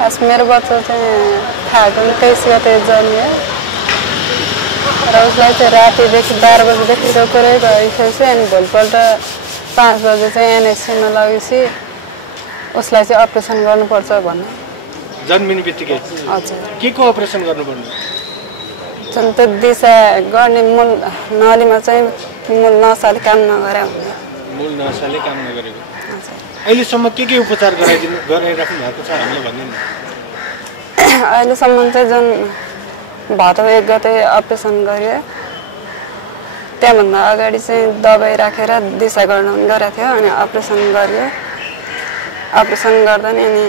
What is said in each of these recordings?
खास मेरो बच्चा चाहिँ फागुन 23 गते जन्मियो र उसलाई चाहिँ रातिदेखि 12 बजेदेखि रोकेरै गइसकेपछि अनि भोलिपल्ट 5 बजे चाहिँ एनएससीमा लगेपछि उसलाई चाहिँ अपरेसन गर्नुपर्छ भन्ने जन्मिने बित्तिकै हजुर के को अपरेसन गर्नुपर्ने जुन त्यो दिशा गर्ने मूल नलीमा चाहिँ मूल नसाले काम नगरे हुन्छ मूल नसाले काम नगरेको हजुर अहिलेसम्म के उपचार गराइराख्नु भएको छ हामीले भन्दिनु अहिलेसम्म चाहिँ जुन भदौ 1 गते अपरेसन गरियो त्यहाँभन्दा अगाडि चाहिँ दबाई राखेर दिशा गर्न गरेको थियो अनि अपरेसन गरियो अपरेसन गर्दा नि अनि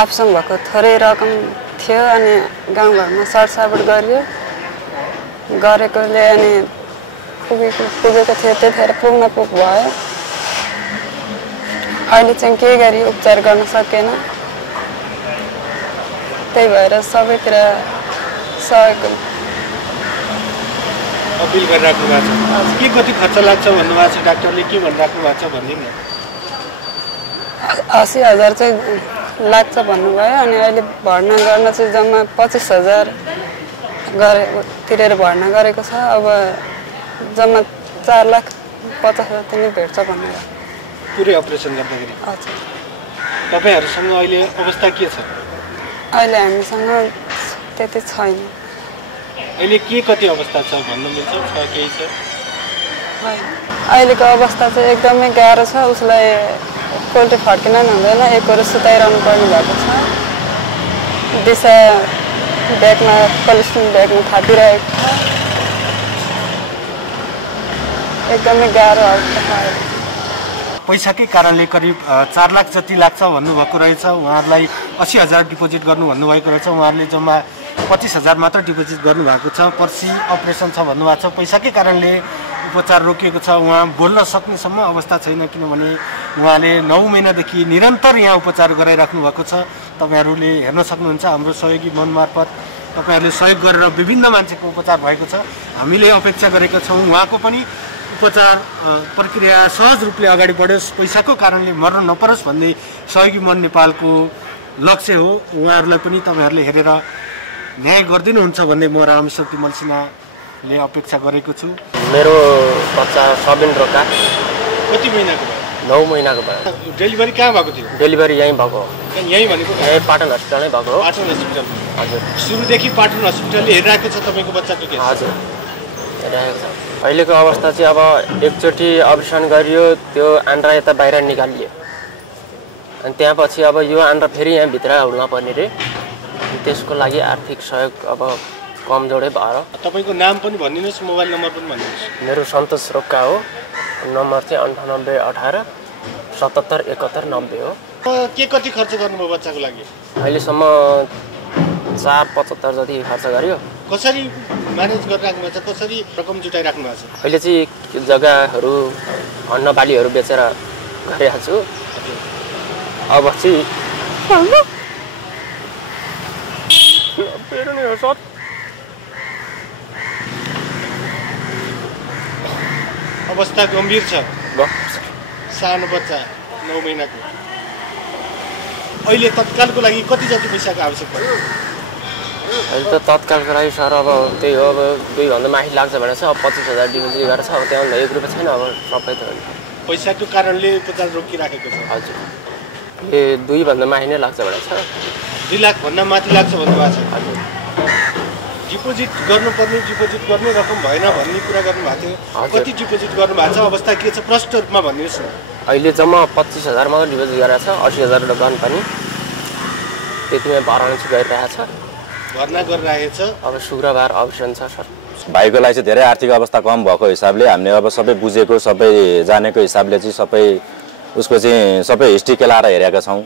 आफूसँग भएको थोरै रकम थियो अनि गाउँघरमा सरसाबुट गरियो गरेकोले अनि पुगेको थियो त्यतिखेर पुग्न पुग भयो अहिले चाहिँ के गरी उपचार गर्न सकेन त्यही भएर सबैतिर सहयोग अपिल गरिराख्नु भएको छ के कति खर्च लाग्छ भन्नुभएको छ डाक्टरले के भनिराख्नु भएको छ भनिदिनु न 80,000 चाहिँ लाग्छ भन्नुभयो अनि अहिले भर्ना गर्न चाहिँ जम्मा 25,000 तिरेर भर्ना गरेको छ अब जम्मा 4,50,000 पनि भेट्छ भन्नुभयो पुरै अपरेसन गर्दाखेरि हजुर तपाईहरुसँग अहिले अवस्था के छ अहिले हामीसँग त्यति छैन अहिले के कति अवस्था छ भन्न मिल्छ छ केही छ अहिलेको अवस्था चाहिँ एकदमै गाह्रो छ उसलाई कोल्टी फर्किन हुँदैन एकहोरो सुताइरहनु पर्ने भएको छ दिशा ब्यागमा पोलिस्टिन ब्यागमा थापिरहेको छ एकदमै गाह्रो अवस्था छ पैसाकै कारणले करिब 4 लाख जति लाग्छ भन्नुभएको रहेछ उहाँहरूलाई 80,000 डिपोजिट गर्नु भन्नुभएको रहेछ उहाँहरूले जम्मा 25,000 मात्र डिपोजिट गर्नुभएको छ पर्सि अपरेसन छ भन्नुभएको छ पैसाकै कारणले उपचार रोकिएको छ उहाँ बोल्न सक्नेसम्म अवस्था छैन किनभने उहाँले 9 महिनादेखि निरन्तर यहाँ उपचार गराइराख्नु भएको छ तपाईहरुले हेर्न सक्नुहुन्छ हाम्रो सहयोगी मन मार्फत तपाईहरुले सहयोग गरेर विभिन्न मान्छेको उपचार भएको छ हामीले अपेक्षा गरेका छौं उहाँको पनि उपचार प्रक्रिया सहज रूपले अगाडि बढोस् पैसाको कारणले मर्न नपरोस् भन्ने सहयोगी मन नेपालको लक्ष्य हो उहाँहरूलाई पनि तपाईहरुले हेरेर न्याय गर्दिनुहुन्छ भन्ने म रामेश्वर तिमल सिन्हाले अपेक्षा गरेको छु मेरो बच्चा सबिन रोका कति महिनाको भयो 9 महिनाको भयो डेलिभरी कहाँ भएको थियो डेलिभरी यही भएको यही भनेको यही पाटन हस्पिटलमै भएको हो पाटन हस्पिटल हजुर सुरुदेखि पाटन हस्पिटलले हेरिरहेको छ तपाईको बच्चाको केस हजुर हेरिरहेको छ अहिलेको अवस्था चाहिँ अब एकचोटि अपरेसन गरियो त्यो आन्द्रा यता बाहिर निकालियो अनि त्यसपछि अब यो आन्द्रा फेरि यहाँ भित्र हुन पर्ने रे त्यसको लागि आर्थिक सहयोग अब कमजोरै भएर तपाईको नाम पनि भनिदिनुस् मोबाइल नम्बर पनि भनिदिनुस् मेरो सन्तोष रोक्का हो नम्बर चाहिँ 9818 77 71 90 हो के कति खर्च गर्नुभयो बच्चाको लागि अहिलेसम्म 475 जति खर्च गर्यो कसरी म्यानेज गरिराख्नु भएको छ कसरी रकम जुटाइराख्नु भएको छ अहिले चाहिँ जग्गाहरू अन्न बालीहरू बेचेर गरिरहेको छु अब चाहिँ अवस्था गम्भीर छ सानो बच्चा 9 महिनाको अहिले तत्कालको लागि कति जति पैसाको आवश्यक पर्छ अहिले त तत्कालको लागि सर अब त्यही हो अब 2 भन्दा माथि लाग्छ भने चाहिँ अब 25,000 डिपोजिट गरेर छ अब त्यहाँ 1 रुपैयाँ छैन अब सबै त पैसाको कारणले उपचार रोकिराखेको छ हजुर ए 2 भन्दा माथि नै लाग्छ भने छ 2 लाख भन्दा माथि लाग्छ भन्नुभएको छ हजुर डिपोजिट गर्नुपर्ने डिपोजिट गर्ने रकम भएन भन्ने कुरा गर्नुभएको थियो कति डिपोजिट गर्नुभएको छ अवस्था के छ प्रष्ट रूपमा भनिदिनुहोस् न अहिले जम्मा 25,000 मात्र डिपोजिट गरेर छ 80,000 गर्नु पनि त्यतिमै भर्ना चाहिँ गरिरहेको छ भर्ना गरिरहेको छ अब शुक्रबार अपरेसन छ सर भाइको लागि चाहिँ धेरै आर्थिक अवस्था कम भएको हिसाबले हामीले अब सबै बुझेको सबै जानेको हिसाबले चाहिँ सबै उसको चाहिँ सबै हिस्ट्री केलाएर हेरेका छौं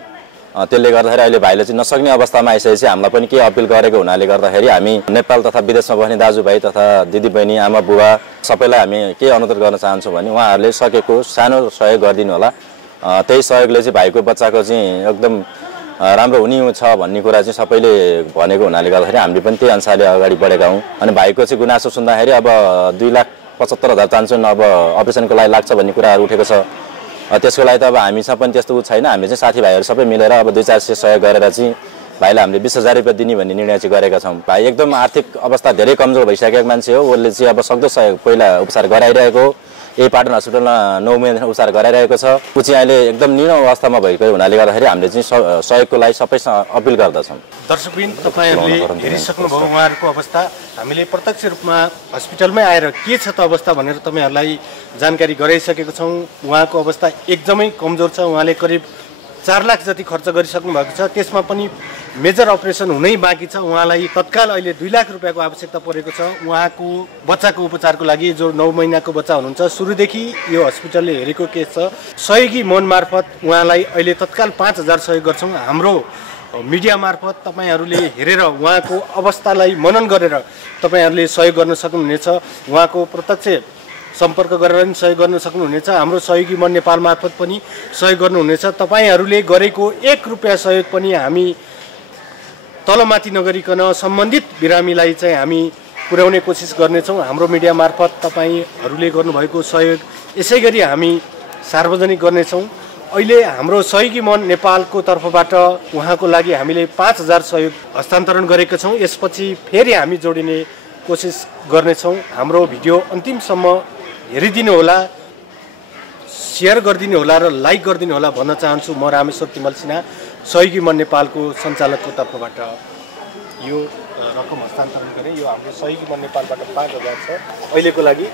त्यसले गर्दाखेरि अहिले भाइले चाहिँ नसक्ने अवस्थामा आइसकेपछि हामीलाई पनि के अपिल गरेको हुनाले गर्दाखेरि हामी नेपाल तथा विदेशमा बस्ने दाजुभाइ तथा दिदीबहिनी आमा बुबा सबैलाई हामी के अनुरोध गर्न चाहन्छौँ भने उहाँहरूले सकेको सानो सहयोग गरिदिनु होला त्यही सहयोगले चाहिँ भाइको बच्चाको चाहिँ एकदम राम्रो हुने छ भन्ने कुरा चाहिँ सबैले भनेको हुनाले गर्दाखेरि हामीले पनि त्यही अनुसारले अगाडि बढेका हौं अनि भाइको चाहिँ गुनासो सुन्दाखेरि अब 2,75,000 चाहन्छौँ अब अपरेसनको लागि लाग्छ भन्ने कुराहरू उठेको छ त्यसको लागि त अब हामीसँग पनि त्यस्तो छैन हामी चाहिँ साथीभाइहरू सबै मिलेर अब 2-4 सहयोग गरेर चाहिँ भाइलाई हामीले 20,000 रुपियाँ दिने भन्ने निर्णय चाहिँ गरेका छौँ। भाइ एकदम आर्थिक अवस्था धेरै कमजोर भइसकेको मान्छे हो। उसले चाहिँ अब सक्दो सहयोग पहिला उपचार गराइरहेको हो। यही पाटन हस्पिटलमा 9 महिना उपचार गराइरहेको छ। ऊ चाहिँ अहिले एकदम निलो अवस्थामा भएको हुनाले गर्दाखेरि हामीले चाहिँ सहयोगको लागि सबैसँग अपिल गर्दछौँ। दर्शकबिन तपाईँहरूले हेरिसक्नुभयो उहाँहरूको अवस्था। हामीले प्रत्यक्ष रूपमा हस्पिटलमै आएर के छ त अवस्था भनेर तपाईँहरूलाई जानकारी गराइसकेको छौँ। उहाँको अवस्था एकदमै कमजोर छ। उहाँले करिब 4 लाख जति खर्च गरिसक्नु भएको छ। त्यसमा पनि मेजर अपरेसन हुनै बाँकी छ। उहाँलाई तत्काल अहिले 2 लाख रुपियाँको आवश्यकता परेको छ। उहाँको बच्चाको उपचारको लागि जो 9 महिनाको बच्चा हुनुहुन्छ, सुरुदेखि यो हस्पिटलले हेरेको केस छ। सहयोगी मन मार्फत उहाँलाई अहिले तत्काल 5,000 सहयोग गर्छौँ। हाम्रो मिडिया मार्फत तपाईँहरूले हेरेर उहाँको अवस्थालाई मनन गरेर तपाईँहरूले सहयोग गर्न सक्नुहुनेछ। उहाँको प्रत्यक्ष सम्पर्क गरेर पनि सहयोग गर्न सक्नुहुनेछ। हाम्रो सहयोगी मन नेपाल मार्फत पनि सहयोग गर्नुहुनेछ। तपाईँहरूले गरेको 1 रुपियाँ सहयोग पनि हामी तलमाथि नगरिकन सम्बन्धित बिरामीलाई चाहिँ हामी पुर्याउने कोसिस गर्नेछौँ। हाम्रो मिडिया मार्फत तपाईँहरूले गर्नुभएको सहयोग यसै गरी हामी सार्वजनिक गर्नेछौँ। अहिले हाम्रो सहयोगी मन नेपालको तर्फबाट उहाँको लागि हामीले 5,000 सहयोग हस्तान्तरण गरेका छौँ। यसपछि फेरि हामी जोडिने कोसिस गर्नेछौँ। हाम्रो भिडियो अन्तिमसम्म हेरिदिनु होला, सेयर गरिदिनु होला र लाइक गरिदिनु होला भन्न चाहन्छु। म रामेश्वर तिमल सिन्हा, सहयोगी मन नेपालको सञ्चालकको तर्फबाट यो रकम हस्तान्तरण गरेँ। यो हाम्रो सहयोगी मन नेपालबाट 5,000 छ। अहिलेको लागि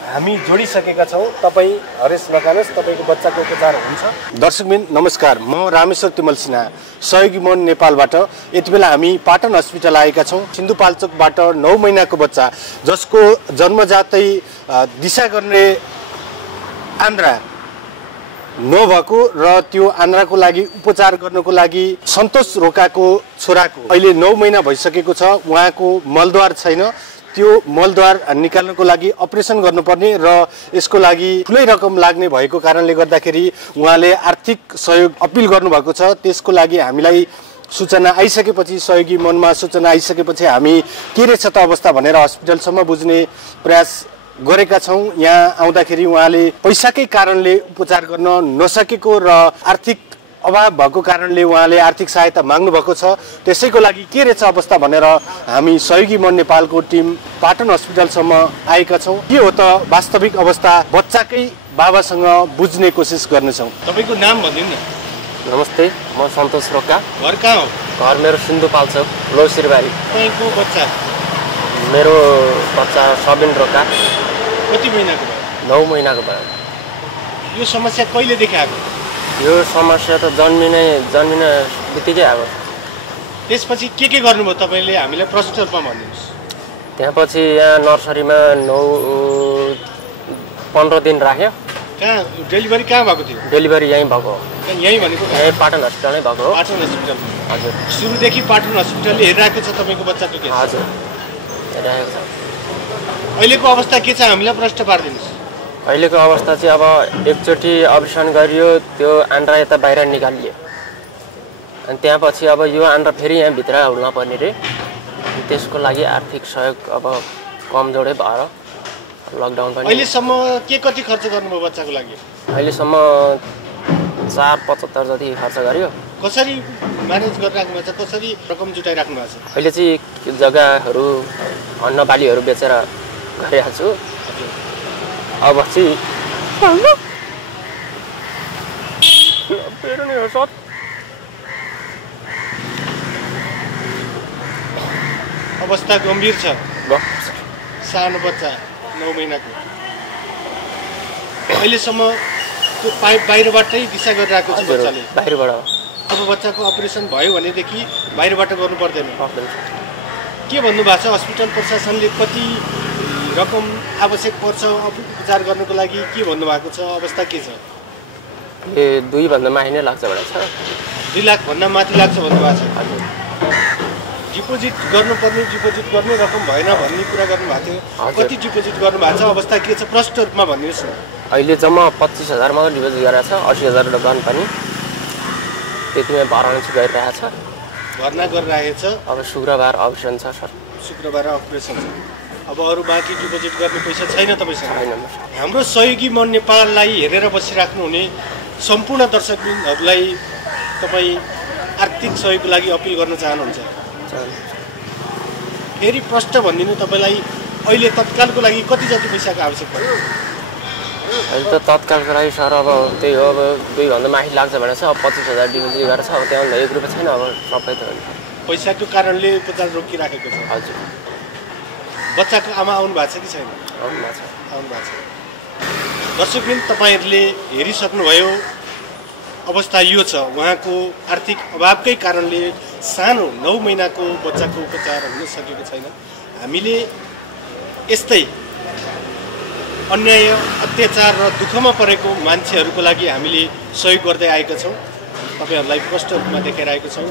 हामी जोडिसकेका छौँ। तपाईँ हरेस नखानुहोस्, तपाईँको बच्चाको उपचार हुन्छ। दर्शकबिन नमस्कार, म रामेश्वर तिमल सिन्हा, सहयोगी मन नेपालबाट। यति बेला हामी पाटन हस्पिटल आएका छौँ। सिन्धुपाल्चोकबाट 9 महिनाको बच्चा जसको जन्मजातै दिशा गर्ने आन्द्रा नभएको र त्यो आन्द्राको लागि उपचार गर्नको लागि सन्तोष रोकाको छोराको अहिले 9 महिना भइसकेको छ। उहाँको मलद्वार छैन। त्यो मलद्वार निकाल्नको लागि अपरेसन गर्नुपर्ने र यसको लागि ठुलै रकम लाग्ने भएको कारणले गर्दाखेरि उहाँले आर्थिक सहयोग अपिल गर्नुभएको छ। त्यसको लागि हामीलाई सूचना आइसकेपछि, सहयोगी मनमा सूचना आइसकेपछि हामी के रहेछ त अवस्था भनेर हस्पिटलसम्म बुझ्ने प्रयास गरेका छौँ। यहाँ आउँदाखेरि उहाँले पैसाकै कारणले उपचार गर्न नसकेको र आर्थिक अभाव भएको कारणले उहाँले आर्थिक सहायता माग्नु भएको छ। त्यसैको लागि के रहेछ अवस्था भनेर हामी सहयोगी मन नेपालको टिम पाटन हस्पिटलसम्म आएका छौँ। के हो त वास्तविक अवस्था बच्चाकै बाबासँग बुझ्ने कोसिस गर्नेछौँ। तपाईँको नाम भनिदिनु न। नमस्ते, म सन्तोष रोका। घर कहाँ हो? घर मेरो सिन्धुपाल्चोक, लौसिरबारी। तपाईँको बच्चा? मेरो बच्चा सबिन रोका। कति महिनाको भयो? 9 महिनाको भयो। यो समस्या कहिलेदेखि आएको? यो समस्या त जन्मिन बित्तिकै आएको। त्यसपछि के गर्नुभयो तपाईँले? हामीलाई प्रष्ट रूपमा भनिदिनुहोस्। त्यसपछि यहाँ नर्सरीमा 15 दिन राख्यो। कहाँ डेलिभरी कहाँ भएको थियो? डेलिभरी यहीँ भएको हो। यहीँ भनेको यहीँ पाटन हस्पिटलमै भएको हो। पाटन हस्पिटल? हजुर। सुरुदेखि पाटन हस्पिटलले हेरिरहेको छ तपाईँको बच्चाको केस? हजुर, हेरिरहेको छ। अहिलेको अवस्था के छ हामीलाई प्रष्ट पारिदिनुहोस्। अहिलेको अवस्था चाहिँ अब एकचोटि अपरेसन गरियो, त्यो आन्द्रा यता बाहिर निकालियो। अनि त्यहाँपछि अब यो आन्द्रा फेरि यहाँ भित्र हुल्न पर्ने रे। त्यसको लागि आर्थिक सहयोग अब कमजोरै भएर लकडाउन पनि। अहिलेसम्म कति खर्च गर्नुभयो बच्चाको लागि? अहिलेसम्म 475 जति खर्च गर्यो। कसरी म्यानेज गरिराख्नु भएको छ? कसरी रकम जुटाइराख्नु भएको छ? अहिले चाहिँ जग्गाहरू अन्न बालीहरू बेचेर गरिरहेको छु। अब चाहिँ अवस्था गम्भीर छ। सानो बच्चा 9 महिनाको। अहिलेसम्म त्यो पाइप बाहिरबाटै दिशा गरिरहेको छ बच्चाले? बाहिरबाट। अब बच्चाको अपरेसन भयो भनेदेखि बाहिरबाट गर्नु पर्दैन? के भन्नुभएको छ हस्पिटल प्रशासनले? कति रकम आवश्यक पर्छ उपचार गर्नको लागि के भन्नुभएको छ? अवस्था के छ? 2 भन्दा माथि नै लाग्छ भनेको छ। 2 लाख भन्दा माथि लाग्छ भन्नुभएको छ? हजुर। डिपोजिट गर्नुपर्ने डिपोजिट गर्ने रकम भएन भन्ने कुरा गर्नुभएको थियो। कति डिपोजिट गर्नुभएको छ? अवस्था के छ प्रष्ट रूपमा भनिदिनुहोस् न। अहिले जम्मा 25,000 मात्र डिपोजिट गरेको छ। 80,000 गर्नुपर्ने त्यतिमै भर्ना चाहिँ गरिरहेको छ। भर्ना गरिरहेको छ। अब शुक्रबार अपरेसन छ सर। शुक्रबार अपरेसन छ। अब अरू बाँकी डिपोजिट गर्ने पैसा छैन तपाईँसँग? छैन। हाम्रो सहयोगी मन नेपाललाई हेरेर बसिराख्नु हुने सम्पूर्ण दर्शकहरूलाई तपाईँ आर्थिक सहयोगको लागि अपिल गर्न चाहनुहुन्छ? फेरि प्रश्न भनिदिनु, तपाईँलाई अहिले तत्कालको लागि कति जति पैसाको आवश्यकता पर्छ? अहिले त तत्कालको लागि सर अब त्यही हो, अब 2 भन्दा माथि लाग्छ भने चाहिँ अब 25,000 डिपोजिट गरेर छ। अब त्यहाँभन्दा 1 रुपियाँ छैन अब सबै त पैसाको कारणले उपचार रोकिराखेको छ। हजुर। बच्चाको आमा आउनु भएको छ कि छैन? आउनु भएको छ। दर्शकबिन तपाईँहरूले हेरिसक्नुभयो, अवस्था यो छ। उहाँको आर्थिक अभावकै कारणले सानो 9 महिनाको बच्चाको उपचार हुन सकेको छैन। हामीले यस्तै अन्याय, अत्याचार र दुःखमा परेको मान्छेहरूको लागि हामीले सहयोग गर्दै आएका छौँ। तपाईँहरूलाई प्रष्ट रूपमा देखाइरहेको छौँ।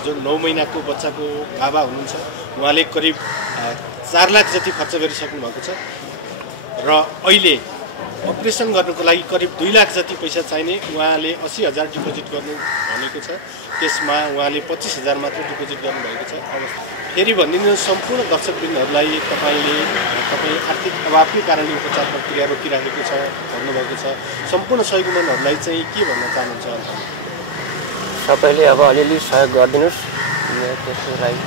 जो 9 महिनाको बच्चाको बाबा हुनुहुन्छ, उहाँले करिब 4 लाख जति खर्च गरिसक्नु भएको छ र अहिले अपरेसन गर्नको लागि करिब 2 लाख जति पैसा चाहिने। उहाँले 80,000 डिपोजिट गर्नु भनेको छ, त्यसमा उहाँले 25,000 मात्र डिपोजिट गर्नुभएको छ। अब फेरि भनिदिनु, सम्पूर्ण दर्शकवृन्दहरूलाई तपाईँ आर्थिक अभावकै कारणले उपचार प्रक्रिया रोकिराखेको छ भन्नुभएको छ। सम्पूर्ण सहयोगीहरूलाई चाहिँ के भन्न चाहनुहुन्छ? सबैले अब अलिअलि सहयोग गरिदिनुहोस् त्यसको लागि।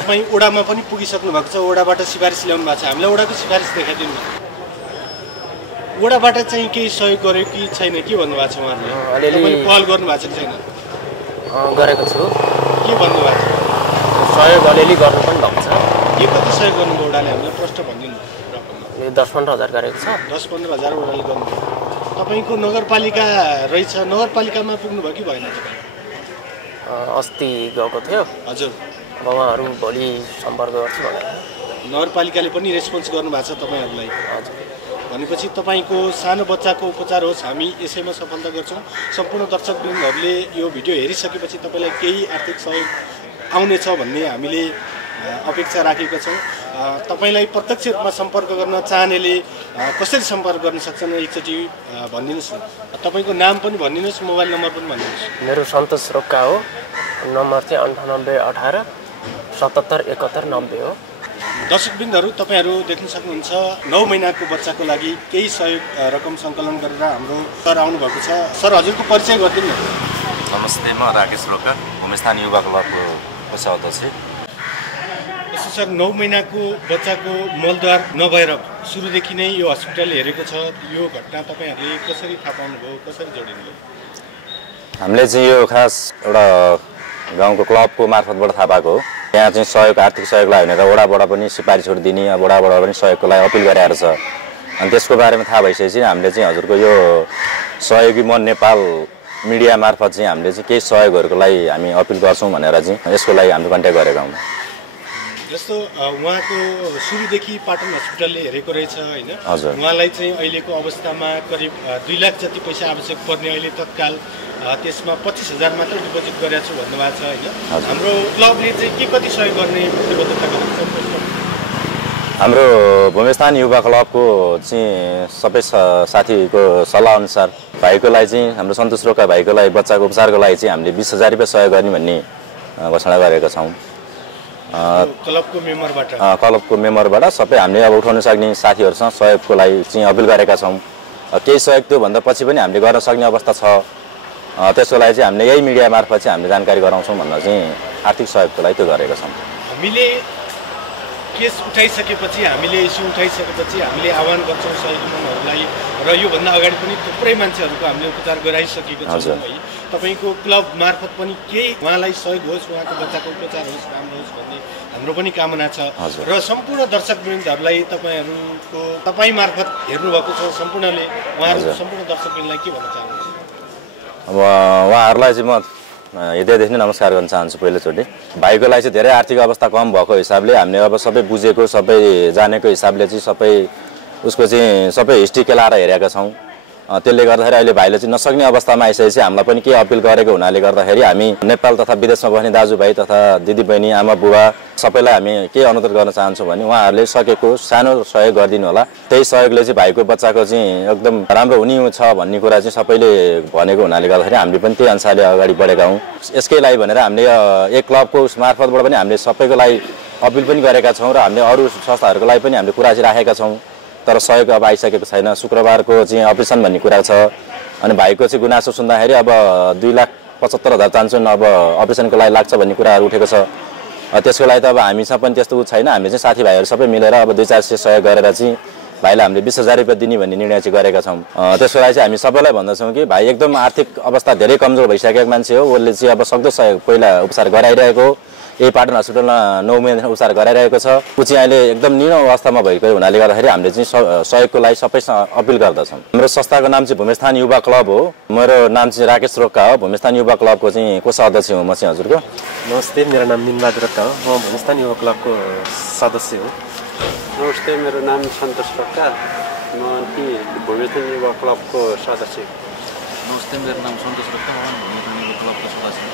तपाईँ ओडामा पनि पुगिसक्नु भएको छ, ओडाबाट सिफारिस ल्याउनु भएको छ। हामीलाई ओडाको सिफारिस देखाइदिनु न। ओडाबाट चाहिँ केही सहयोग गर्यो कि छैन के भन्नुभएको छ उहाँहरूले? अलिअलि पहल गर्नुभएको छ कि छैन? गरेको छु। के भन्नुभएको छ? सहयोग अलिअलि गर्नु पनि भएको छ। के कति सहयोग गर्नुभयो ओडाले? हामीलाई प्रश्न भनिदिनु। यो 10-15 हजार गरेको छ। 10-15 हजार ओडाले गर्नुभयो। तपाईँको नगरपालिका रहेछ, नगरपालिकामा पुग्नुभयो कि भएन तपाईँ? अस्ति गएको थियो। हजुर। अब उहाँहरू भोलि सम्पर्क गर्छु भनेर। नगरपालिकाले पनि रेस्पोन्स गर्नुभएको छ तपाईँहरूलाई? हजुर। भनेपछि तपाईँको सानो बच्चाको उपचार होस्, हामी यसैमा सफलता गर्छौँ। सम्पूर्ण दर्शकवृन्दहरूले यो भिडियो हेरिसकेपछि तपाईँलाई केही आर्थिक सहयोग आउनेछ भन्ने हामीले अपेक्षा राखेका छौँ। तपाईँलाई प्रत्यक्ष रूपमा सम्पर्क गर्न चाहनेले कसरी सम्पर्क गर्न सक्छन् एकचोटि भनिदिनुहोस् न। तपाईँको नाम पनि भनिदिनुहोस्, मोबाइल नम्बर पनि भनिदिनुहोस्। मेरो सन्तोष रोक्का हो, नम्बर चाहिँ 9818 77 71 90 हो। दर्शकवृन्दहरू, तपाईँहरू देख्न सक्नुहुन्छ 9 महिनाको बच्चाको लागि केही सहयोग रकम सङ्कलन गरेर हाम्रो सर आउनुभएको छ। सर, हजुरको परिचय गरिदिनु न। नमस्ते, म राकेश रोक्का, भूमिस्थान युवा क्लबको कोषाध्यक्ष। यसो सर, 9 महिनाको बच्चाको मलद्वार नभएर सुरुदेखि नै यो हस्पिटल हेरेको छ। यो घटना तपाईँहरूले कसरी थाहा पाउनुभयो, कसरी जोडिनुभयो? हामीले चाहिँ यो खास एउटा गाउँको क्लबको मार्फतबाट थाहा पाएको हो। यहाँ चाहिँ सहयोग, आर्थिक सहयोगलाई भनेर वडाबाट पनि सिफारिसहरू दिने, वडाबाट पनि सहयोगको लागि अपिल गरिरहेको छ। अनि त्यसको बारेमा थाहा भइसकेपछि हामीले चाहिँ हजुरको यो सहयोगी मन नेपाल मिडिया मार्फत चाहिँ हामीले चाहिँ केही सहयोगहरूको लागि हामी अपिल गर्छौँ भनेर चाहिँ यसको लागि हामीले कन्ट्याक्ट गरेका हौँ। जस्तो उहाँको सुरुदेखि पाटन हस्पिटलले हेरेको रहेछ होइन? हजुर। उहाँलाई चाहिँ अहिलेको अवस्थामा करिब 2 लाख जति पैसा आवश्यक पर्ने, अहिले तत्काल त्यसमा 25,000 मात्र डिपोजिट गरेको छु भन्नुभएको छ होइन? हाम्रो क्लबले चाहिँ के कति सहयोग गर्ने प्रतिबद्धता गरेको छ? हाम्रो भूमिस्थान युवा क्लबको चाहिँ सबै साथीको सल्लाह अनुसार भाइको लागि चाहिँ हाम्रो सन्तोष रोक्का भाइको लागि बच्चाको उपचारको लागि चाहिँ हामीले 20,000 रुपियाँ सहयोग गर्ने भन्ने घोषणा गरेका छौँ। क्लबको मेम्बरबाट सबै हामीले अब उठाउन सक्ने साथीहरूसँग सहयोगको लागि चाहिँ अपिल गरेका छौँ। केही सहयोग त्योभन्दा पछि पनि हामीले गर्न सक्ने अवस्था छ। त्यसको लागि चाहिँ हामीले यही मिडिया मार्फत चाहिँ हामीले जानकारी गराउँछौँ भनेर चाहिँ आर्थिक सहयोगको लागि त्यो गरेका छौँ। हामीले केस उठाइसकेपछि, हामीले इस्यु उठाइसकेपछि हामीले आह्वान गर्छौँ सहयोगीहरूलाई र योभन्दा अगाडि पनि थुप्रै मान्छेहरूको हामीले उपचार गराइसकेको छौँ है। तपाईँको क्लब मार्फत पनि केही उहाँलाई सहयोग होस्, उहाँको बच्चाको उपचार होस्, राम्रो होस् भन्ने हाम्रो पनि कामना छ। र सम्पूर्ण दर्शकवृन्दहरूलाई तपाईँ मार्फत हेर्नुभएको छ सम्पूर्णले, उहाँहरू सम्पूर्ण दर्शकवृन्दलाई के भन्न चाहनुहुन्छ? अब उहाँहरूलाई चाहिँ म हृदयदेखि नै नमस्कार गर्न चाहन्छु। पहिलोचोटि भाइको लागि चाहिँ धेरै आर्थिक अवस्था कम भएको हिसाबले हामीले अब सबै बुझेको, सबै जानेको हिसाबले चाहिँ सबै उसको चाहिँ सबै हिस्ट्री केलाएर हेरेका छौँ। त्यसले गर्दाखेरि अहिले भाइले चाहिँ नसक्ने अवस्थामा आइसकेपछि हामीलाई पनि केही अपिल गरेको हुनाले गर्दाखेरि हामी नेपाल तथा विदेशमा बस्ने दाजुभाइ तथा दिदीबहिनी, आमा बुबा सबैलाई हामी के अनुरोध गर्न चाहन्छौँ भने उहाँहरूले सकेको सानो सहयोग गरिदिनु होला। त्यही सहयोगले चाहिँ भाइको बच्चाको चाहिँ एकदम राम्रो हुने छ भन्ने कुरा चाहिँ सबैले भनेको हुनाले गर्दाखेरि हामीले पनि त्यही अनुसारले अगाडि बढेका हौँ। यसकै लागि भनेर हामीले एक क्लबको मार्फतबाट पनि हामीले सबैको लागि अपिल पनि गरेका छौँ र हामीले अरू संस्थाहरूको लागि पनि हामीले कुरा चाहिँ राखेका छौँ। तर सहयोग अब आइसकेको छैन। शुक्रबारको चाहिँ अपरेसन भन्ने कुरा छ, अनि भाइको चाहिँ गुनासो सुन्दाखेरि अब 2,75,000 चाहन्छौँ अब अपरेसनको लागि लाग्छ भन्ने कुराहरू उठेको छ। त्यसको लागि त अब हामीसँग पनि त्यस्तो छैन। हामीले चाहिँ साथीभाइहरू सबै मिलेर अब 2-400 सहयोग गरेर चाहिँ भाइलाई हामीले 20,000 रुपियाँ दिने भन्ने निर्णय चाहिँ गरेका छौँ। त्यसको लागि चाहिँ हामी सबैलाई भन्दछौँ कि भाइ एकदम आर्थिक अवस्था धेरै कमजोर भइसकेको मान्छे हो। उसले चाहिँ अब सक्दो सहयोग पहिला उपचार गराइरहेको हो। यही पाटन हस्पिटलमा 9 महिना उपचार गराइरहेको छ। ऊ चाहिँ अहिले एकदम निलो अवस्थामा भएको हुनाले गर्दाखेरि हामीले चाहिँ सहयोगको लागि सबैसँग अपिल गर्दछौँ। हाम्रो संस्थाको नाम चाहिँ भूमिस्थान युवा क्लब हो। मेरो नाम चाहिँ राकेश रोक्का हो। भूमिस्थान युवा क्लबको चाहिँ कोषाध्यक्ष हुँ म चाहिँ हजुरको। नमस्ते, मेरो नाम मिनबहादुर रोक्का हो। म भूमिस्थान युवा क्लबको सदस्य हो। नमस्ते, मेरो नाम सन्तोष रोक्का, म भूमिस्थान युवा क्लबको सदस्य। नमस्ते, मेरो नाम सन्तोष रोक्का, म भूमिस्थान युवा क्लबको सदस्य।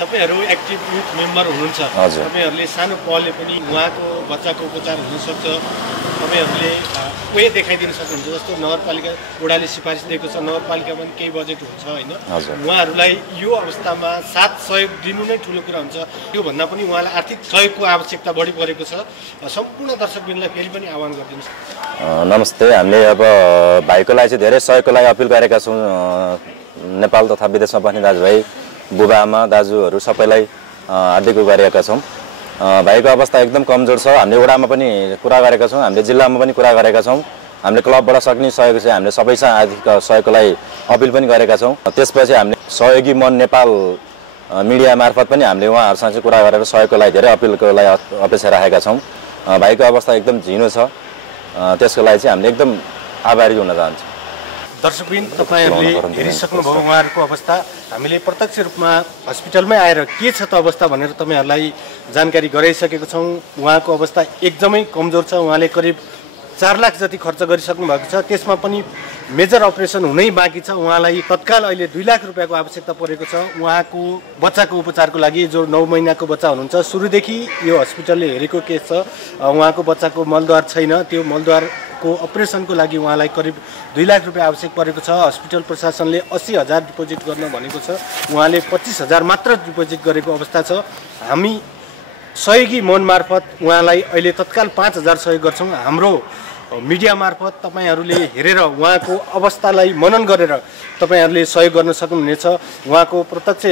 तपाईहरू एक्टिभ युथ मेम्बर हुनुहुन्छ। तपाईहरूले सानो पहलले पनि उहाँको बच्चाको उपचार हुनसक्छ। तपाईहरूले वे देखाइदिन सक्नुहुन्छ। जस्तो नगरपालिका वडाले सिफारिस दिएको छ, नगरपालिकामा पनि केही बजेट हुन्छ होइन। उहाँहरूलाई यो अवस्थामा साथ सहयोग दिनु नै ठुलो कुरा हुन्छ। त्योभन्दा पनि उहाँलाई आर्थिक सहयोगको आवश्यकता बढी परेको छ। सम्पूर्ण दर्शकवृन्दलाई फेरि पनि आह्वान गरिदिनुहोस्। नमस्ते, हामीले अब भाइको लागि चाहिँ धेरै सहयोगको लागि अपिल गरेका छौँ। नेपाल तथा विदेशमा बस्ने दाजुभाइ, बुबाआमा, दाजुहरू सबैलाई हार्दिक गरेका छौँ। भाइको अवस्था एकदम कमजोर छ। हामीले वडामा पनि कुरा गरेका छौँ, हामीले जिल्लामा पनि कुरा गरेका छौँ। हामीले क्लबबाट सक्ने सहयोग चाहिँ हामीले सबैसँग आर्थिक सहयोगको लागि अपिल पनि गरेका छौँ। त्यसपछि हामीले सहयोगी मन नेपाल मिडिया मार्फत पनि हामीले उहाँहरूसँग चाहिँ कुरा गरेर सहयोगको लागि धेरै अपिलको लागि अपेक्षा राखेका छौँ। भाइको अवस्था एकदम झिनो छ। त्यसको लागि चाहिँ हामीले एकदम आभारी हुन चाहन्छौँ। दर्शकवृन्द, तपाईँहरूले हेरिसक्नुभयो उहाँहरूको अवस्था। हामीले प्रत्यक्ष रूपमा हस्पिटलमै आएर के छ त अवस्था भनेर तपाईँहरूलाई जानकारी गराइसकेको छौँ। उहाँको अवस्था एकदमै कमजोर छ। उहाँले करिब 4 लाख जति खर्च गरिसक्नु भएको छ। त्यसमा पनि मेजर अपरेसन हुनै बाँकी छ। उहाँलाई तत्काल अहिले 2 लाख रुपियाँको आवश्यकता परेको छ। उहाँको बच्चाको उपचारको लागि, जो 9 महिनाको बच्चा हुनुहुन्छ, सुरुदेखि यो हस्पिटलले हेरेको केस छ। उहाँको बच्चाको मलद्वार छैन। त्यो मलद्वारको अपरेसनको लागि उहाँलाई करिब 2 लाख रुपियाँ आवश्यक परेको छ। हस्पिटल प्रशासनले 80,000 डिपोजिट गर्न भनेको छ। उहाँले 25,000 मात्र डिपोजिट गरेको अवस्था छ। हामी सहयोगी मन मार्फत उहाँलाई अहिले तत्काल 5,000 सहयोग गर्छौँ। हाम्रो मिडिया मार्फत तपाईँहरूले हेरेर उहाँको अवस्थालाई मनन गरेर तपाईँहरूले सहयोग गर्न सक्नुहुनेछ। उहाँको प्रत्यक्ष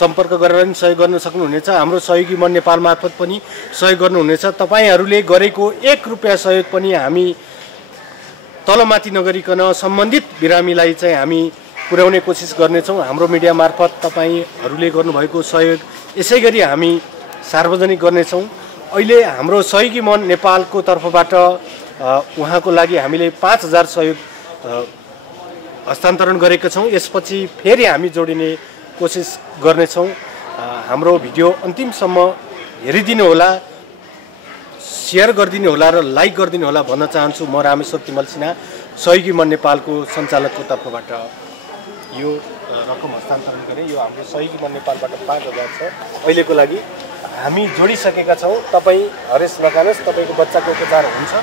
सम्पर्क गरेर पनि सहयोग गर्न सक्नुहुनेछ। हाम्रो सहयोगी मन नेपाल मार्फत पनि सहयोग गर्नुहुनेछ। तपाईँहरूले गरेको 1 रुपियाँ सहयोग पनि हामी तलमाथि नगरिकन सम्बन्धित बिरामीलाई चाहिँ हामी पुर्याउने कोसिस गर्नेछौँ। हाम्रो मिडिया मार्फत तपाईँहरूले गर्नुभएको सहयोग यसै गरी हामी सार्वजनिक गर्नेछौँ। अहिले हाम्रो सहयोगी मन नेपालको तर्फबाट उहाँको लागि हामीले 5,000 सहयोग हस्तान्तरण गरेका छौँ। यसपछि फेरि हामी जोडिने कोसिस गर्नेछौँ। हाम्रो भिडियो अन्तिमसम्म हेरिदिनु होला, सेयर गरिदिनु होला र लाइक गरिदिनु होला भन्न चाहन्छु। म रामेश्वर तिमल सिन्हा, सहयोगी मन नेपालको सञ्चालकको तर्फबाट यो रकम हस्तान्तरण गरेँ। यो हाम्रो सहयोगी मन नेपालबाट 5,000 छ। अहिलेको लागि हामी जोडिसकेका छौँ। तपाईँ हरेस नखानुहोस्, तपाईँको बच्चाको उपचार हुन्छ।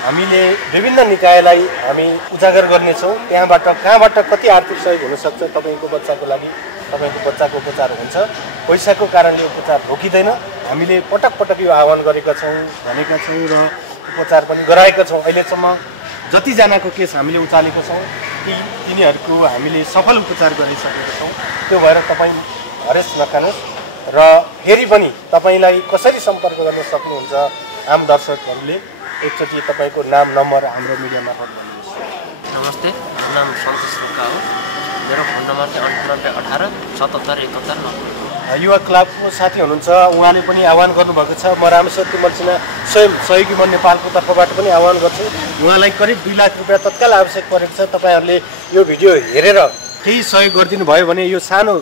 हामीले विभिन्न निकायलाई हामी उजागर गर्नेछौँ। त्यहाँबाट कहाँबाट कति आर्थिक सहयोग हुनसक्छ तपाईँको बच्चाको लागि, तपाईँको बच्चाको उपचार हुन्छ। पैसाको कारणले उपचार रोकिँदैन। हामीले पटक पटक यो आह्वान गरेका छौँ, भनेका छौँ र उपचार पनि गराएका छौँ। अहिलेसम्म जतिजनाको केस हामीले उचालेको छौँ तिनीहरूको हामीले सफल उपचार गरिसकेका छौँ। त्यो भएर तपाईँ हरेस नखानुहोस्। र फेरि पनि तपाईँलाई कसरी सम्पर्क गर्न सक्नुहुन्छ आम दर्शकहरूले एकचोटि तपाईँको नाम, नम्बर हाम्रो मिडिया मार्फत भन्नुहोस्। नमस्ते, मेरो नाम सन्तोष रोक्का हो। मेरो फोन नम्बर चाहिँ 9818 77 71 90। युवा क्लबको साथी हुनुहुन्छ, उहाँले पनि आह्वान गर्नुभएको छ। म रामेश्वर तिमल सिन्हा स्वयं सहयोगी मन नेपालको तर्फबाट पनि आह्वान गर्छु। उहाँलाई करिब 2 लाख रुपियाँ तत्काल आवश्यक परेको छ। तपाईँहरूले यो भिडियो हेरेर केही सहयोग गरिदिनु भयो भने यो सानो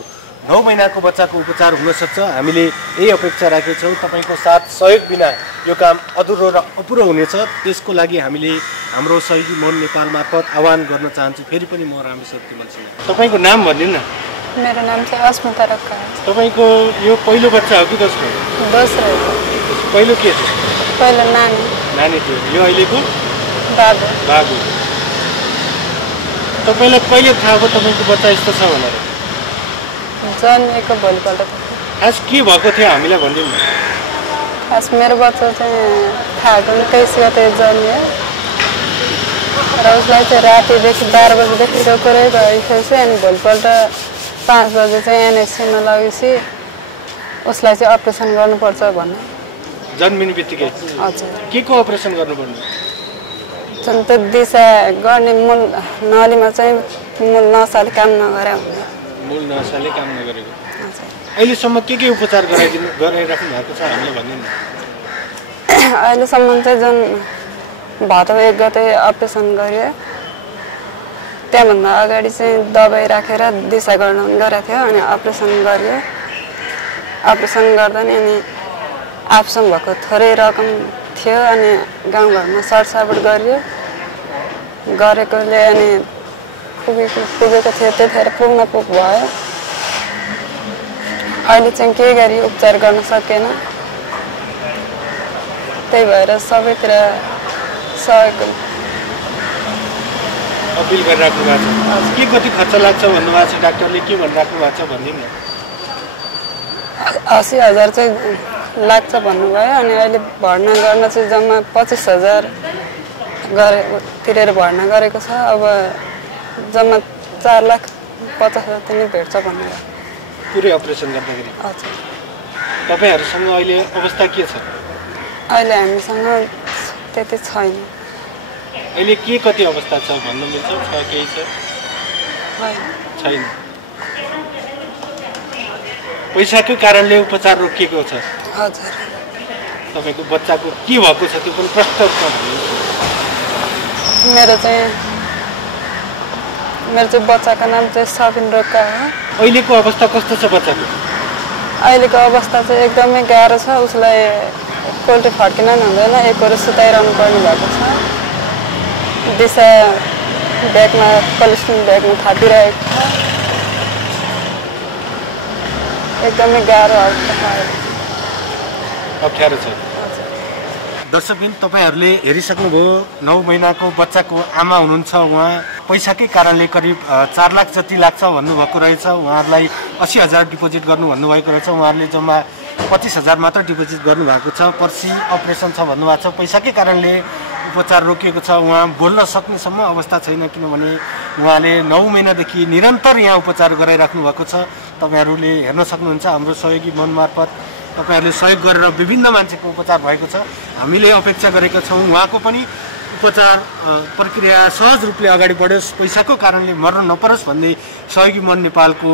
9 महिनाको बच्चाको उपचार हुनसक्छ। हामीले यही अपेक्षा राखेका छौँ। तपाईँको साथ सहयोग बिना यो काम अधुरो र अपुरो हुनेछ। त्यसको लागि हामीले हाम्रो सहयोगी मन नेपाल मार्फत आह्वान गर्न चाहन्छु। फेरि पनि म रामेश्वर तिमल सिन्हा। तपाईँको नाम भनिदिनु न। मेरो नाम चाहिँ अस्मिता रोक्का हो। तपाईँको यो पहिलो बच्चा हो कि दोस्रो? दोस्रो। पहिलो के थियो? पहिलो नानी। नानी थियो। यो अहिलेको? बाबु। बाबु। तपाईँलाई कहिले थाहा भयो तपाईँको बच्चा यस्तो छ भनेर? जन्मेको भोलिपल्ट। खास के भएको थियो हामीलाई भनिदिनु न। खास मेरो बच्चा चाहिँ फागुन 23 गते जन्मियो। र उसलाई चाहिँ रातिदेखि 12 बजेदेखि रोकेरै गइसकेको छु। अनि भोलिपल्ट 5 बजे चाहिँ एनएससीमा लगेपछि उसलाई चाहिँ अपरेसन गर्नुपर्छ भन्ने। जन्मिने बित्तिकै हजुर के को अपरेसन गर्नुपर्ने? जुन त्यो दिशा गर्ने मूल नलीमा चाहिँ मूल नसाले काम नगरे हुने। मूल नसाले काम नगरेको। हजुर अहिलेसम्म के उपचार गराइराख्नु भएको छ हामीले भनिदिनु। अहिलेसम्म चाहिँ जुन भदौ 1 गते अपरेसन गरियो, त्यहाँभन्दा अगाडि चाहिँ दबाई राखेर दिशा गर्न गरेको थियो। अनि अपरेसन गरियो। अपरेसन गर्दा नि अनि आफूसँग भएको थोरै रकम थियो। अनि गाउँघरमा सरसाबट गरियो। गरेकोले अनि पुगेको थियो, त्यतिखेर पुग्न पुग भयो। अहिले चाहिँ के गरी उपचार गर्न सकेन। त्यही भएर सबैतिर सहयोग अपिल गरिराख्नु भएको छ। के कति खर्च लाग्छ भन्नुभएको छ डाक्टरले? के भनिराख्नु भएको छ भनिदिनु न। 80,000 चाहिँ लाग्छ भन्नुभयो। अनि अहिले भर्ना गर्न चाहिँ जम्मा 25,000 तिरेर भर्ना गरेको छ। अब जम्मा 4,50,000 पनि भेट्छ भन्नुभयो पुरै अपरेसन गर्दाखेरि। हजुर तपाईँहरूसँग अहिले अवस्था के छ? अहिले हामीसँग त्यति छैन। अहिले के कति अवस्था छ भन्न मिल्छ? छ केही छ? छैन। पैसाकै कारणले उपचार रोकिएको छ। हजुर तपाईँको बच्चाको के भएको छ त्यो पनि प्रष्ट रूपमा भन्नु। मेरो चाहिँ बच्चाको नाम चाहिँ सबिन रोक्का हो। अहिलेको अवस्था कस्तो छ बच्चाको? अहिलेको अवस्था चाहिँ एकदमै गाह्रो छ। उसलाई पोल्ट्री फर्किन हुँदैन, एकहोरो सुताइरहनु पर्ने भएको छ। दिशा ब्यागमा पोलिस्टिन ब्यागमा थापिरहेको छ। एकदमै गाह्रो अप्ठ्यारो छ। दर्शकबिन तपाईँहरूले हेरिसक्नुभयो। 9 महिनाको बच्चाको आमा हुनुहुन्छ। उहाँ पैसाकै कारणले करिब 4 लाख जति लाग्छ भन्नुभएको रहेछ। उहाँहरूलाई 80,000 डिपोजिट गर्नु भन्नुभएको रहेछ। उहाँहरूले जम्मा 25,000 मात्र डिपोजिट गर्नुभएको छ। पर्सि अपरेसन छ भन्नुभएको छ। पैसाकै कारणले उपचार रोकिएको छ। उहाँ बोल्न सक्नेसम्म अवस्था छैन, किनभने उहाँले 9 महिनादेखि निरन्तर यहाँ उपचार गराइराख्नु भएको छ। तपाईँहरूले हेर्न सक्नुहुन्छ। हाम्रो सहयोगी मन मार्फत तपाईँहरूले सहयोग गरेर विभिन्न मान्छेको उपचार भएको छ। हामीले अपेक्षा गरेका छौँ उहाँको पनि उपचार प्रक्रिया सहज रूपले अगाडि बढोस्, पैसाको कारणले मर्न नपरोस् भन्ने सहयोगी मन नेपालको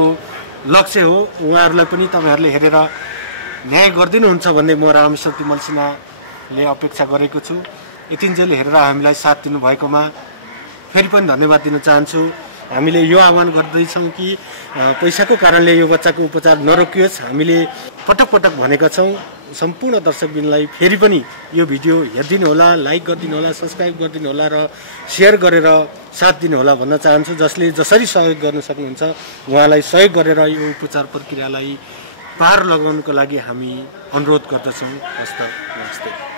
लक्ष्य हो। उहाँहरूलाई पनि तपाईँहरूले हेरेर न्याय गरिदिनुहुन्छ भन्ने म रामेश्वर तिमल सिन्हाले अपेक्षा गरेको छु। यतिन्जेल हेरेर हामीलाई साथ दिनुभएकोमा फेरि पनि धन्यवाद दिन चाहन्छु। हामीले यो आह्वान गर्दैछौँ कि पैसाको कारणले यो बच्चाको उपचार नरोकियोस्। हामीले पटक पटक भनेका छौँ। सम्पूर्ण दर्शकबिनलाई फेरि पनि यो भिडियो हेरिदिनु होला, लाइक गरिदिनु होला, सब्सक्राइब गरिदिनु होला र सेयर गरेर साथ दिनु होला भन्न चाहन्छु। जसले जसरी सहयोग गर्न सक्नुहुन्छ उहाँलाई सहयोग गरेर यो उपचार प्रक्रियालाई पार लगाउनको लागि हामी अनुरोध गर्दछौँ। हस्त नमस्ते।